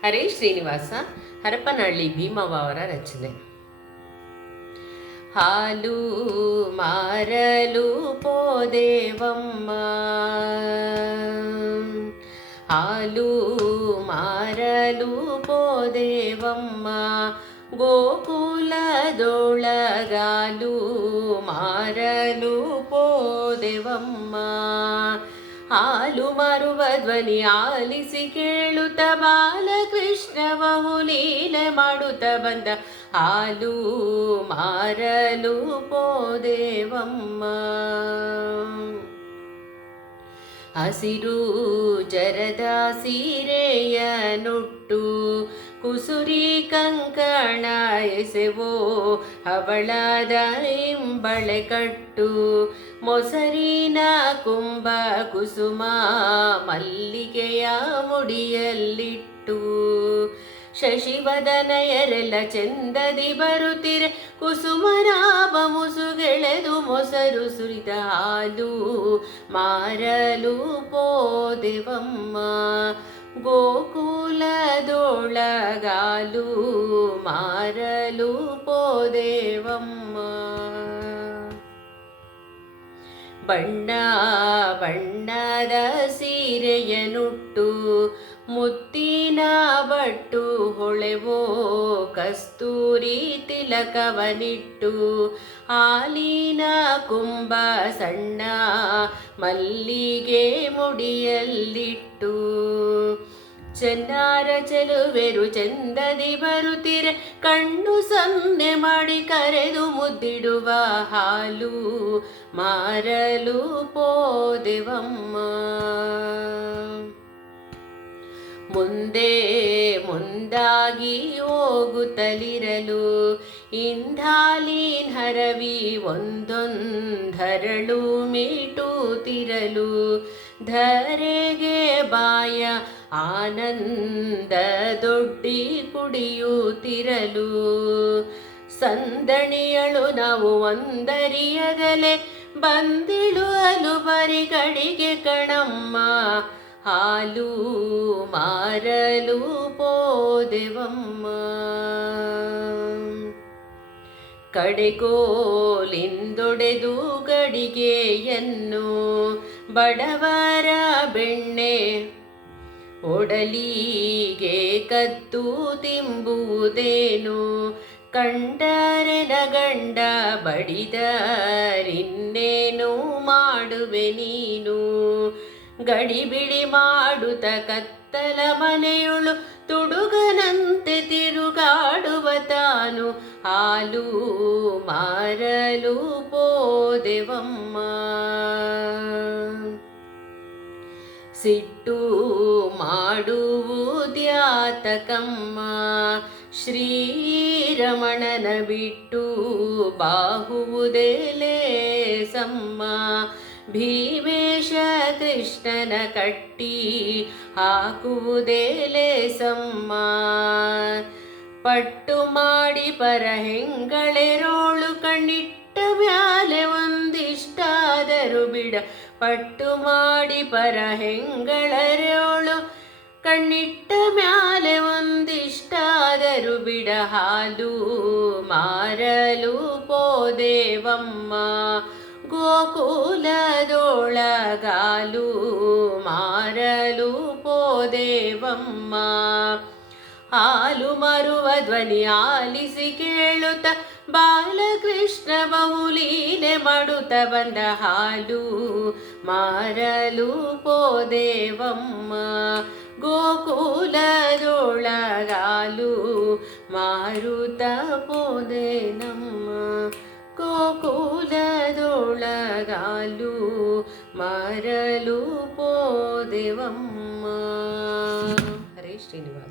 ಹರೇ ಶ್ರೀನಿವಾಸ ಹರಪನಹಳ್ಳಿ ಭೀಮವ್ವ ಅವರ ರಚನೆ ಹಾಲು ಮಾರಲು ಪೋದೇವಮ್ಮ ಹಾಲು ಮಾರಲು ಪೋದೇವಮ್ಮ ಗೋಕುಲದೊಳಗಾಲು ಮಾರಲು ಪೋದೆವಮ್ಮ ಹಾಲು ಮಾರುವ ಧ್ವನಿ ಆಲಿಸಿ ಕೇಳುತ್ತ ಬಾಲಕೃಷ್ಣ ಬಹುಲೀಲೆ ಮಾಡುತ್ತ ಬಂದ. ಹಾಲು ಮಾರಲು ಪೋದೇವಮ್ಮ ಹಸಿರು ಜರದ ಸೀರೆಯ ನುಟ್ಟು ಕುಸುರಿ ಕಂಕಣ ಎಸೆವೋ, ಹವಳದ ಇಂಬಳೆ ಕಟ್ಟು. ಮೊಸರಿನ ಕುಂಭ ಕುಸುಮ ಮಲ್ಲಿಗೆಯ ಮುಡಿಯಲ್ಲಿಟ್ಟು. ಶಶಿವದನಯರೆಲ್ಲ ಚಂದದಿ ಬರುತ್ತಿರೆ ಕುಸುಮರಾಭ ಮುಸುಗೆಳೆದು ಮೊಸರು ಸುರಿದ ಹಾಲು ಮಾರಲು ಪೋದೆವಮ್ಮ ಗೋಕುಲದೊಳಗಾಲು ಮಾರಲು ಪೋದೇವಮ್ಮ ಬಣ್ಣ ಬಣ್ಣದ ಸೀರೆಯನುಟ್ಟು ಮುತ್ತಿನ ಬಟ್ಟು ಹೊಳೆವೋ ಕಸ್ತೂರಿ ತಿಲಕವನಿಟ್ಟು ಆಲೀನ ಕುಂಬ ಸಣ್ಣ ಮಲ್ಲಿಗೆ ಮುಡಿಯಲ್ಲಿಟ್ಟು ಚೆನ್ನಾರ ಚೆಲುವೆರು ಚಂದದಿ ಬರುತ್ತಿರೆ ಕಣ್ಣು ಸಂನೆ ಮಾಡಿ ಕರೆದು ಮುದ್ದಿಡುವ ಹಾಲು ಮಾರಲು ಪೋದೆವಮ್ಮ ಮುಂದೆ ಮುಂದಾಗಿ ಹೋಗುತ್ತಲಿರಲು ಇಂಧಾಲೀನ್ ಹರವಿ ಒಂದೊಂದರಳು ಮೀಟುತ್ತಿರಲು ಧರೆಗೆ ಬಾಯ ಆನಂದ ದೊಡ್ಡಿ ಕುಡಿಯುತ್ತಿರಲು ಸಂದಣಿಯಳು ನಾವು ಒಂದರಿಯದಲೆ ಬಂದಿಳುವಲು ಬರಿ ಕಡಿಗೆ ಕಣಮ್ಮ. ಹಾಲು ಮಾರಲು ಪೋದೆವಮ್ಮ. ಕಡೆಗೋಲಿಂದೊಡೆದು ಗಡಿಗೆಯನ್ನು, ಬಡವರ ಬೆಣ್ಣೆ ಒಡಲಿಗೆ ಕತ್ತು ತಿಂಬುವುದೇನು? ಕಂಡರೆ ನಗಂಡ ಬಡಿದರಿನ್ನೇನು ಮಾಡುವೆ ನೀನು? ಗಡಿಬಿಡಿ ಮಾಡುತ್ತ ಕತ್ತಲ ಮನೆಯುಳು ತುಡುಗನಂತೆ ತಿರುಗಾಡುವ ತಾನು. ಹಾಲು ಮಾರಲು ಪೋದೆವಮ್ಮ. ಸಿಟ್ಟು ಮಾಡುವುದ್ಯಾತಕಮ್ಮ ಶ್ರೀರಮಣನ ಬಿಟ್ಟು ಬಾಹುವುದೇಲೆ ಸಮ್ಮ ಭೀಮೇಶ ಕೃಷ್ಣನ ಕಟ್ಟಿ ಹಾಕುವುದೇಲೆ ಸಮ್ಮ ಪಟ್ಟು ಮಾಡಿ ಪರ ಹೆಂಗಳೆರೋಳು ಕಣ್ಣಿಟ್ಟ ಮ್ಯಾಲೆ ಒಂದಿಷ್ಟಾದರೂ ಬಿಡ. ಪಟ್ಟು ಮಾಡಿ ಪರ ಹೆಂಗಳರೆಯೋಳು ಕಣ್ಣಿಟ್ಟ ಮ್ಯಾಲೆ ಒಂದಿಷ್ಟಾದರು ಬಿಡ ಹಾಲು ಮಾರಲು ಪೋದೇವಮ್ಮ ಗೋಕುಲದೊಳಗಾಲು ಮಾರಲು ಪೋದೇವಮ್ಮ ಹಾಲು ಮರುವ ಧ್ವನಿ ಆಲಿಸಿ ಕೇಳುತ್ತ ಬಾಲಕೃಷ್ಣ ಬಹುಲೀಲೆ ಮಾಡುತ್ತ ಬಂದ ಹಾಲು ಮಾರಲು ಪೋದೇವಮ್ಮ ಗೋಕುಲದೊಳಗಾಲು ಮಾರುತ ಪೋದೆ ನಮ್ಮ ಗೋಕುಲದೊಳಗಾಲು ಮಾರಲು ಪೋದೆವಮ್ಮ ಹರೇ ಶ್ರೀನಿವಾಸ